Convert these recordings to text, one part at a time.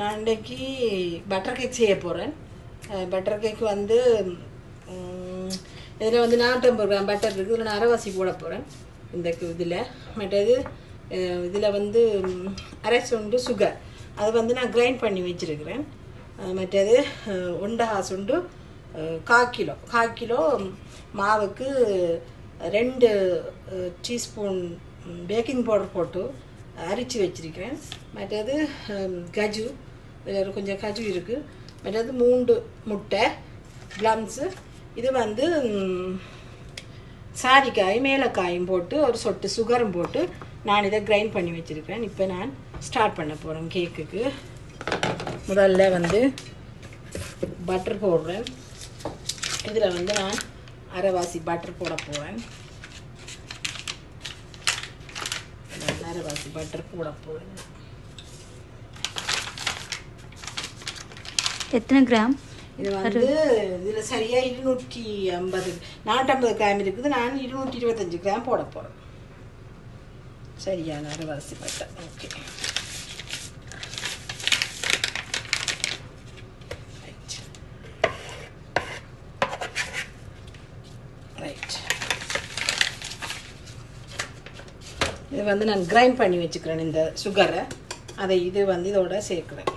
நான் இன்றைக்கி butter cake செய்ய போகிறேன். பட்டர் கேக் வந்து இதில் வந்து 450 கிராம் பட்டர் இருக்குது. இதில் நான் அரைவாசி போட போகிறேன். இந்த இதில் மற்றது இதில் வந்து அரை சுண்டு சுகர் அது வந்து நான் கிரைண்ட் பண்ணி வச்சுருக்கிறேன். மற்றது 1/2 சுண்டு 1/4 கிலோ மாவுக்கு 2 டீஸ்பூன் பேக்கிங் பவுடர் போட்டு அரைச்சி வச்சிருக்கிறேன். மற்றது கஜு, இதில் கொஞ்சம் கஜு இருக்குது. மற்றது 3 முட்டை ப்ளம்ஸு. இது வந்து சாரிக்காயும் மேலக்காயும் போட்டு ஒரு சொட்டு சுகரும் போட்டு நான் இதை கிரைண்ட் பண்ணி வச்சுருக்கிறேன். இப்போ நான் ஸ்டார்ட் பண்ண போகிறேன் கேக்குக்கு. முதல்ல வந்து பட்டர் போடுறேன். இதில் வந்து நான் அரைவாசி பட்டர் போட போகிறேன். அரைவாசி பட்டர் போட போகிறேன். எத்தனை கிராம்? இது வந்து இதில் சரியாக 450 கிராம் இருக்குது. நான் 225 கிராம் போட போகிறேன். சரியான அரைவாசி பட்டர். Okay, right. இது வந்து நான் கிரைண்ட் பண்ணி வச்சுக்கிறேன் இந்த சுகரை. அதை இது வந்து இதோட சேர்க்குறேன்.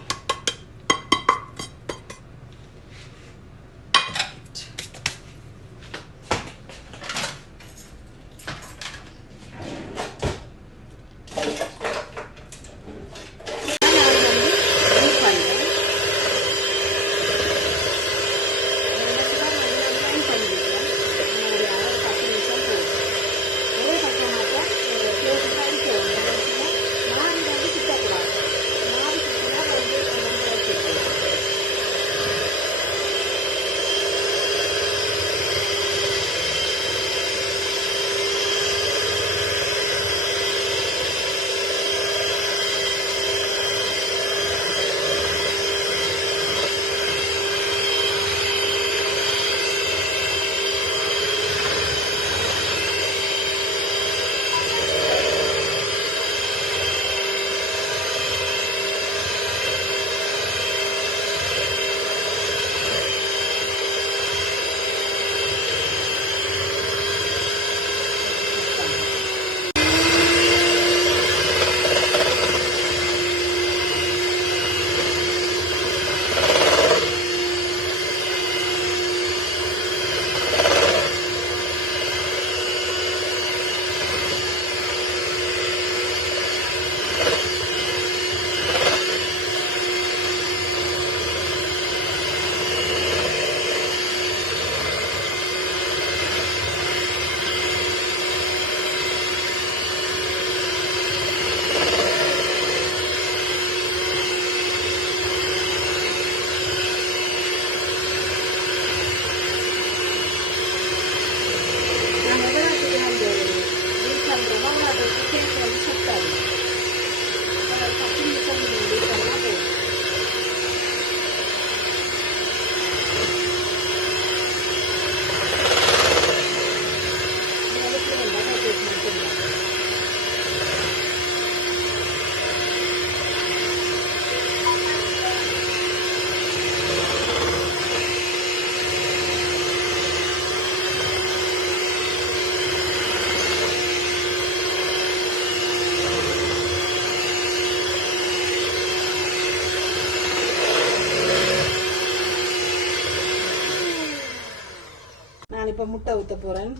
நான் இப்போ முட்டை ஊற்ற போகிறேன்.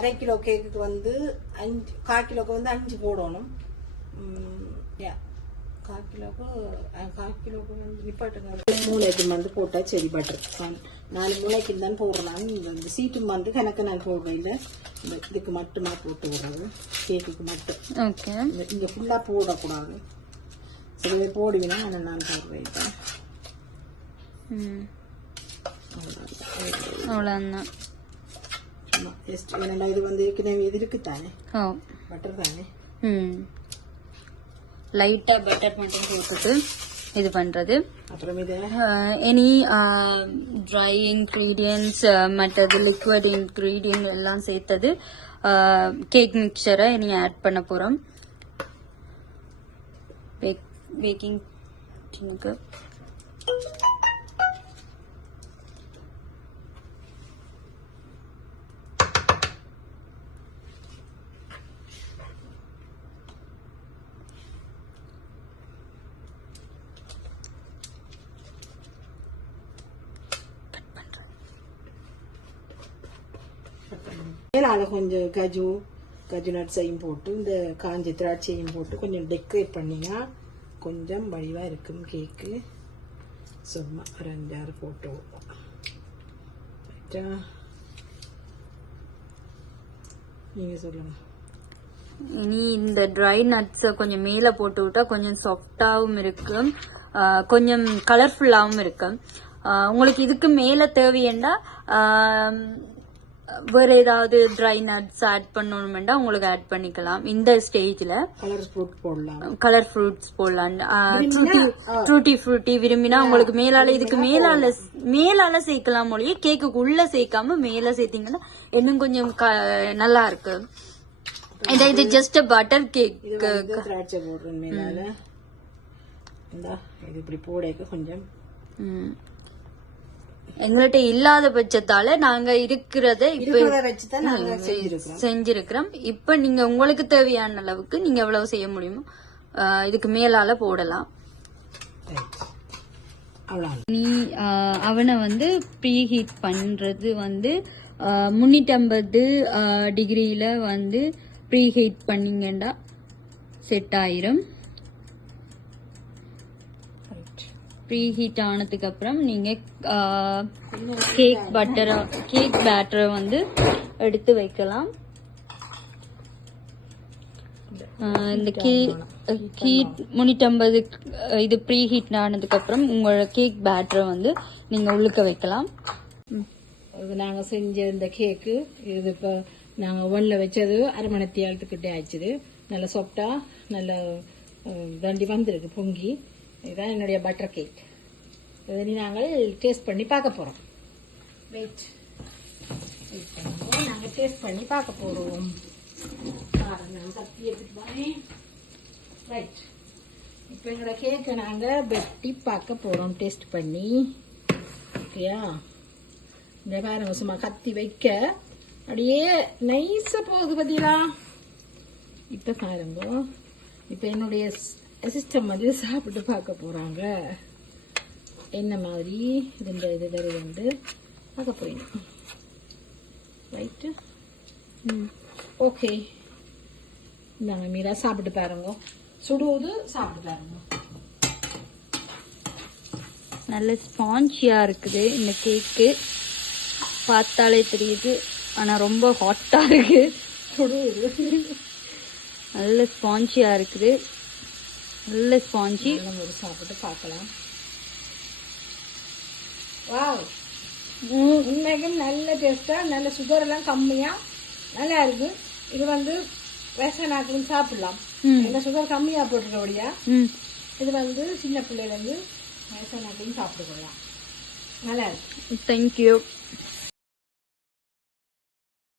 1/2 கிலோ கேக்குக்கு வந்து 1/4 கிலோக்கு வந்து 5 போடணும். 1/4 கிலோக்கு வந்து நிப்பாட்டுங்க. 3 வந்து போட்டால் சரி. பட்டர் 4 முளைக்கு தான் போடுறேன். இந்த சீட்டும் வந்து கணக்கு நான் போடுறேன். இல்லை இதுக்கு மட்டுமா போட்டு விடுறது, கேக்குக்கு மட்டும். ஓகே, இங்கே ஃபுல்லாக போடக்கூடாது. சிலவே போடுவீங்கன்னா நான் போடுறேன். அவ்வளோதான். ஏன்னா இது வந்து ஏற்கனவே இது இருக்குத்தானே, பட்டர் தானே. லைட்டாக பட்டர் மட்டும் போட்டுட்டு இது பண்ணுறது. அப்புறம் இது எனி ட்ரை இன்க்ரீடியன்ஸ் மற்றது லிக்விட் இன்க்ரீடியன்ட் எல்லாம் சேர்த்தது கேக் மிக்சரை இனி ஆட் பண்ண போகிறோம். பேக்கிங் டின்னுக்கு. மேலே கொஞ்சம் கஜு நட்ஸையும் போட்டு இந்த காஞ்ச திராட்சையும் போட்டு கொஞ்சம் டெக்கரேட் பண்ணினா கொஞ்சம் வடிவாக இருக்கும் கேக்கு. சும்மா ஒரு 5-6 போட்டு நீங்கள் சொல்லுங்கள். இனி இந்த ட்ரை நட்ஸை கொஞ்சம் மேலே போட்டு விட்டா கொஞ்சம் சாஃப்டாகவும் இருக்கும், கொஞ்சம் கலர்ஃபுல்லாகவும் இருக்கும். உங்களுக்கு இதுக்கு மேலே தேவையண்டா வேற ஏதாவது ட்ரை நட்ஸ் ஆட் பண்ணணும்னா உங்களுக்கு ஆட் பண்ணிக்கலாம். இந்த ஸ்டேஜ்ல கலர் ஃப்ரூட்ஸ் போடலாம். ட்ரூட்டி ஃப்ரூட்டி விரும்பினா உங்களுக்கு மேலால இதுக்கு மேலால சேர்க்கலாம். மொழியே கேக்குக்கு உள்ள சேர்க்காம மேல சேர்த்தீங்கன்னா இன்னும் கொஞ்சம் நல்லா இருக்கு. இது ஜஸ்ட் பட்டர் கேக். திராட்சை போடுறேன் மேலால. இது இப்படி போட கொஞ்சம் எங்கள்கிட்ட இல்லாத பட்சத்தால நாங்க இருக்கிறத செஞ்சிருக்கிறோம். இப்ப நீங்க உங்களுக்கு தேவையான அளவுக்கு நீங்க எவ்வளவு செய்ய முடியுமோ இதுக்கு மேலால போடலாம். நீ அவனை வந்து ப்ரீ ஹீட் பண்றது வந்து 350 டிகிரியில வந்து ப்ரீ ஹீட் பண்ணீங்கன்னா செட் ஆயிரும். ப்ரீ ஹீட் ஆனதுக்கு அப்புறம் நீங்க கேக் பேட்டரை வந்து எடுத்து வைக்கலாம். இந்த ஹீட் 350 இது ப்ரீ ஹீட் ஆனதுக்கு அப்புறம் உங்களோட கேக் பேட்டரை வந்து நீங்க உள்ளுக்க வைக்கலாம். இது நாங்கள் செஞ்ச இந்த கேக்கு இது இப்போ நாங்கள் ஓவனில் வச்சது 1/2 மணி நேரத்துக்கிட்டே ஆயிடுச்சுது. நல்லா சாஃப்டா நல்லா தண்டி வந்திருக்கு பொங்கி. இதுதான் என்னுடைய பட்டர் கேக். இதை நாங்கள் டேஸ்ட் பண்ணி பார்க்க போகிறோம். நாங்கள் டேஸ்ட் பண்ணி பார்க்க போகிறோம். கத்தி எடுத்துட்டு ரைட். இப்போ எங்களோட கேக்கை நாங்கள் வெட்டி பார்க்க போகிறோம் டேஸ்ட் பண்ணி. ஓகேயா? இந்த பாருங்க, சும்மா கத்தி வைக்க அப்படியே நைஸாக போகுது பார்த்தீங்களா? இப்போ பாருங்க, இப்போ என்னுடைய அசிஸ்டம் வந்து சாப்பிட்டு பார்க்க போகிறாங்க. என்ன மாதிரி இந்த இது வருது பார்க்க போயிடும். Right, okay. இந்தாங்க மீரா, சாப்பிட்டு பாருங்க. சுடுவது சாப்பிட்டு பாருங்க. நல்ல ஸ்பாஞ்சியா இருக்குது இந்த கேக்கு, பார்த்தாலே தெரியுது. ஆனா ரொம்ப ஹாட்டா இருக்கு. சுடுவது நல்ல ஸ்பாஞ்சியா இருக்குது. நல்ல ஸ்பாஞ்சி. ஒரு சாப்பிட்டு பார்க்கலாம். வாவ், உண்மைக்கும் நல்ல டேஸ்டா, நல்ல சுகர் எல்லாம் கம்மியா நல்லா இருக்கு. இது வந்து வயசானாக்களும் சாப்பிடலாம். என்ன சுகர் கம்மியா போட்டுருக்கபடியா இது வந்து சின்ன பிள்ளைல இருந்து வயசானாக்களும் சாப்பிட்டுக்கலாம். நல்லா இருக்கு. தேங்க்யூ.